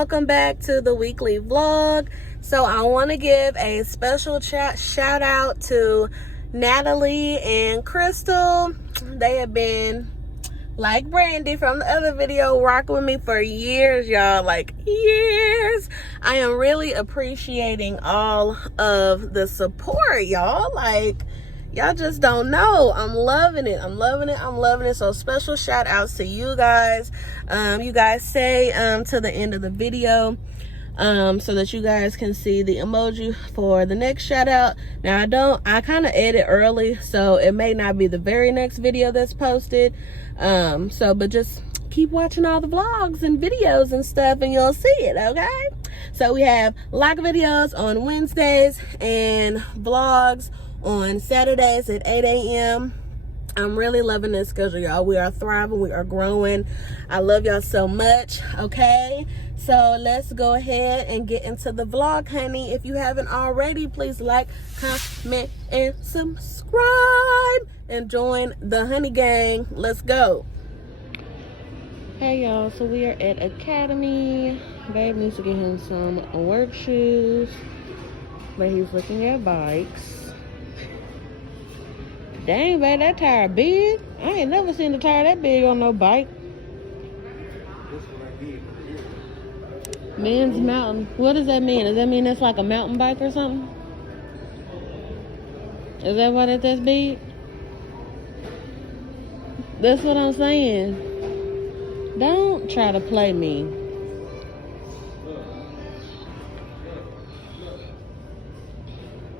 welcome back to the weekly vlog. So I want to give a special shout out to Natalie and Crystal. They have been, like Brandy from the other video, rocking with me for years, y'all, like years. I am really appreciating all of the support, y'all. Like, y'all just don't know. I'm loving it. I'm loving it. I'm loving it. So special shout outs to you guys. You guys stay to the end of the video so that you guys can see the emoji for the next shout out. Now I kind of edit early, so it may not be the very next video that's posted. But just keep watching all the vlogs and videos and stuff and you'll see it, okay? So we have live videos on Wednesdays and vlogs on Saturdays at 8 a.m. I'm really loving this schedule, y'all. We are thriving. We are growing. I love y'all so much, okay? So let's go ahead and get into the vlog, honey. If you haven't already, please like, comment, and subscribe. And join the honey gang. Let's go. Hey, y'all. So we are at Academy. Babe needs to get him some work shoes. But he's looking at bikes. Dang, babe, that tire big. I ain't never seen a tire that big on no bike. Men's mountain. What does that mean? Does that mean it's like a mountain bike or something? Is that why that's big? That's what I'm saying. Don't try to play me.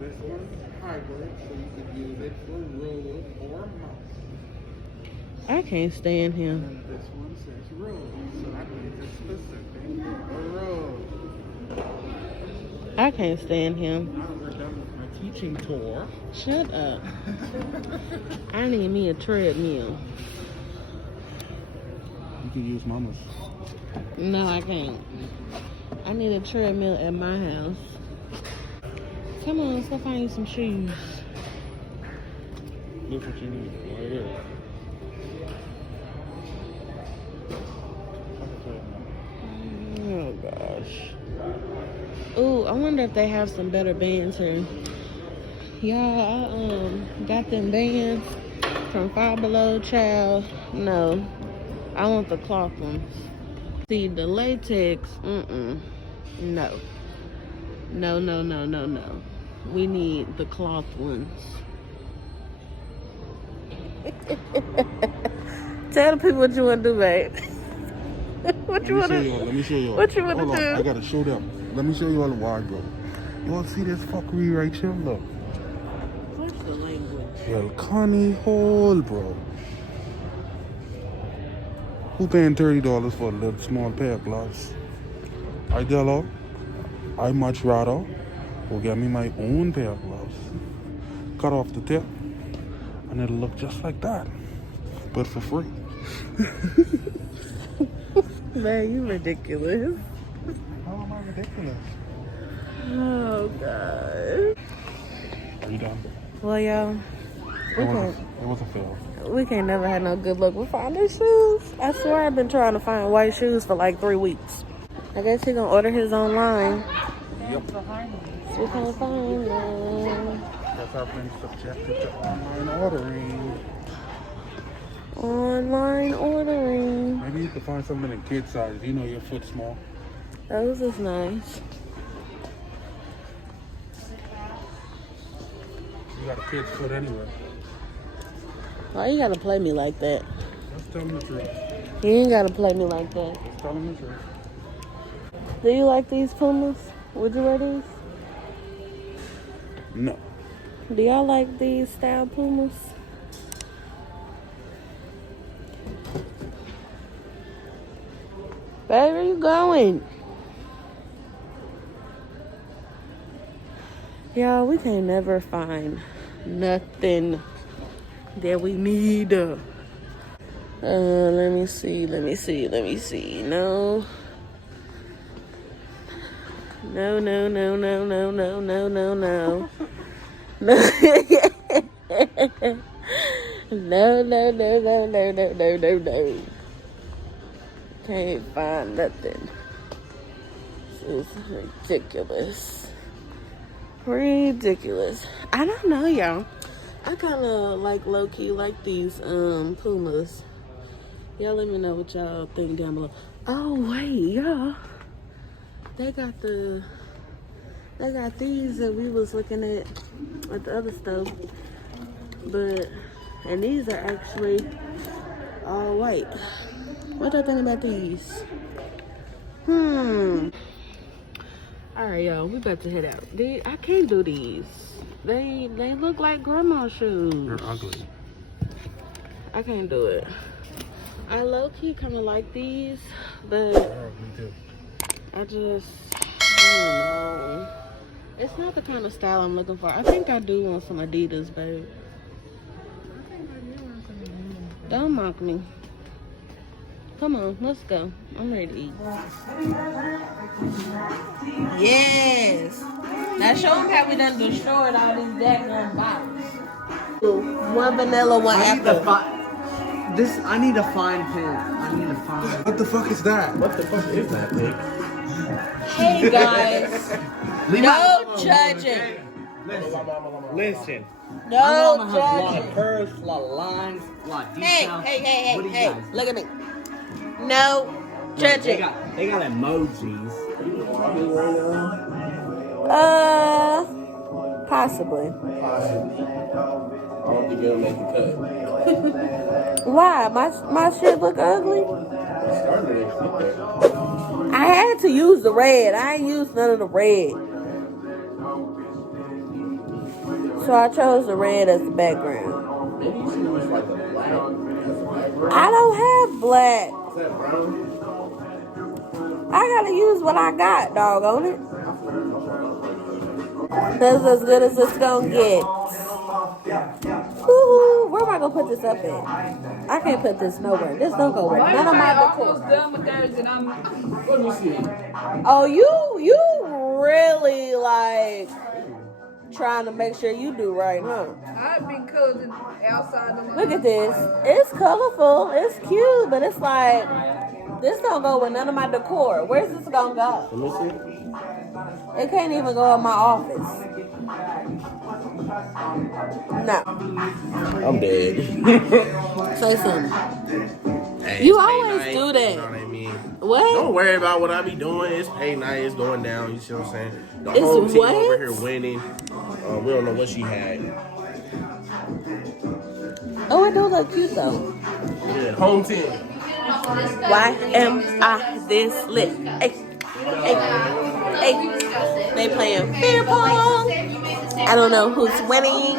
This one's hybrid, so you could use it for road or mountain. I can't stand him. And this one says road, so that means it's specific for road. I can't stand him. Now we're done with my teaching tour. Shut up. I need me a treadmill. You can use mama's. No, I can't. I need a treadmill at my house. Come on, let's go find you some shoes. Look what you need right here. Oh gosh. Ooh, I wonder if they have some better bands here. Y'all, I got them bands from Five Below, child. No, I want the cloth ones. See, the latex, no. No. We need the cloth ones. Tell the people what you want to do, babe. What you want to do? Let me show you all. What you want to Hold do? on, I gotta show them. Let me show you all the wardrobe. You want to see this fuckery right here? Look. What's the language? El Connie Hall, bro. Who paying $30 for a little small pair of gloves? I Dello. I much rather go get me my own pair of gloves. Cut off the tip, and it'll look just like that, but for free. Man, you ridiculous. How am I ridiculous? Oh, God. Are you done? Well, y'all, It was a fail. we can't never have no good luck with finding shoes. I swear I've been trying to find white shoes for like 3 weeks. I guess he's gonna order his online. Yep. So we can't find them. Guess I've been subjected to online ordering. Online ordering. Maybe you could find something in kid size. You know your foot's small. Those is nice. You got a kid's foot anyway. Why you gotta play me like that? Just tell them the truth. You ain't gotta play me like that. Just tell them the truth. Do you like these Pumas? Would you wear these? No. Do y'all like these style Pumas? Babe, where you going? Y'all, we can't never find nothing that we need. Let me see. No. No. No. Can't find nothing. is ridiculous. Ridiculous. I don't know, y'all. I kind of like low-key like these Pumas. Y'all let me know what y'all think down below. Oh, wait, y'all. They got these that we was looking at the other stuff. And these are actually all white. What do I think about these? All right, y'all, we about to head out. I can't do these. They look like grandma shoes. They're ugly. I can't do it. I low-key kind of like these, but Me too. I don't know. It's not the kind of style I'm looking for. I think I do want some Adidas, babe. Don't mock me. Come on, let's go. I'm ready to eat. Yes. Now show them how we done destroyed all these daggone bottles. One vanilla, one apple. I need a fine pen. I need a fine. What the fuck is that? What the fuck is that thing? Hey guys. No judging. Listen. No My mama has a lot judging. of curves, a lot of lines, a lot of details. Hey, What do you hey. guys? Look at me. No judging. They got emojis. Possibly. I don't think it'll make the cut. Why? My shit look ugly? Started it. I had to use the red. I ain't used none of the red. So I chose the red as the background. Maybe you should use like a black. I don't have black. Is that brown? I gotta use what I got, doggone it. That's as good as it's gonna get. Woo-hoo. Where am I gonna put this up at? I can't put this nowhere. This don't go with none of my decor. Done with theirs and I'm Let me see. Oh, you really like trying to make sure you do right, huh? I've been cooking outside the Look at this. It's colorful. It's cute, but it's like this don't go with none of my decor. Where's this gonna go? Let me see. It can't even go in my office. No. I'm dead. Say something. Hey, You it's pay always night, do You that. know what I mean? What? Don't worry about what I be doing. It's pay night. It's going down. You see what I'm saying? The It's home team what? over here winning. We don't know what she had. Oh, it do look cute though. Yeah, home team. Why am I this lit? Hey. They playing beer pong. I don't know who's winning,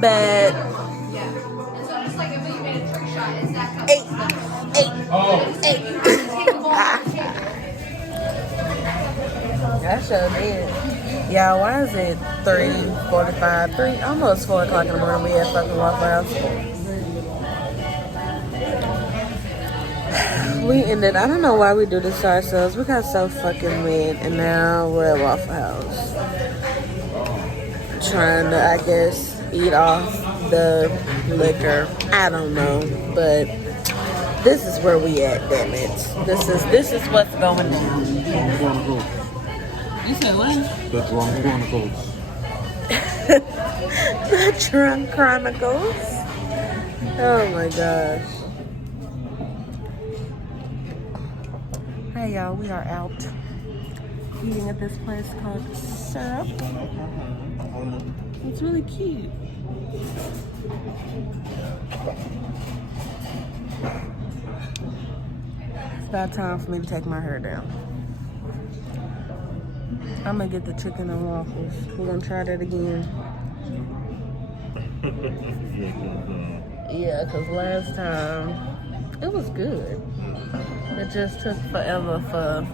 but eight. I sure did. Yeah, why is it 3:45? Almost 4 o'clock in the morning. We at fucking Waffle House. We ended. I don't know why we do this to ourselves. We got so fucking lit, and now we're at Waffle House, trying to, I guess, eat off the liquor. I don't know, but this is where we at. Damn it! This is what's going on. You said what? The Drunk Chronicles. The Drunk Chronicles. Oh my gosh. Hey y'all, we are out eating at this place called Syrup. It's really cute. It's about time for me to take my hair down. I'm gonna get the chicken and waffles. We're gonna try that again. Yeah, because last time it was good. It just took forever for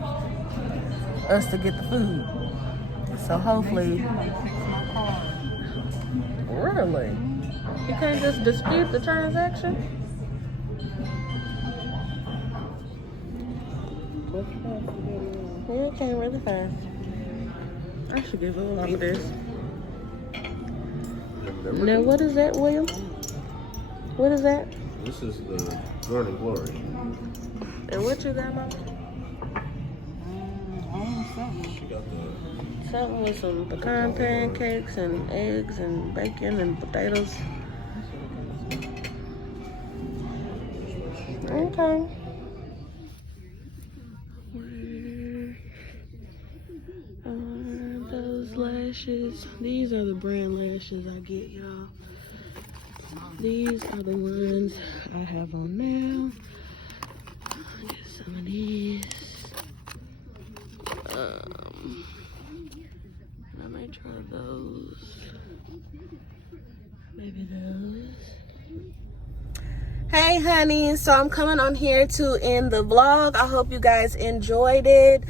us to get the food. So hopefully, really, you can't just dispute the transaction? Yeah, it came really fast. I should give Will off of this. Now, what is that, William? What is that? This is the Morning Glory. And what you got, Mama? I want Something with some pecan pancakes and eggs and bacon and potatoes. Okay. Where are those lashes? These are the brand lashes I get, y'all. These are the ones I have on now. Get some of these. I might try those. Maybe those. Hey honey, so I'm coming on here to end the vlog. I hope you guys enjoyed it.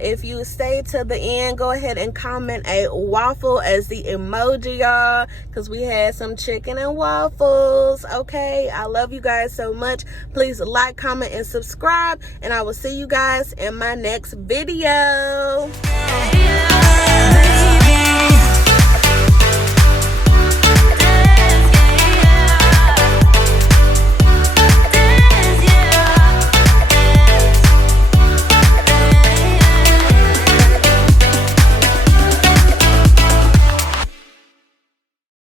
If you stay to the end, go ahead and comment a waffle as the emoji, y'all, because we had some chicken and waffles. Okay, I love you guys so much. Please like, comment, and subscribe, and I will see you guys in my next video.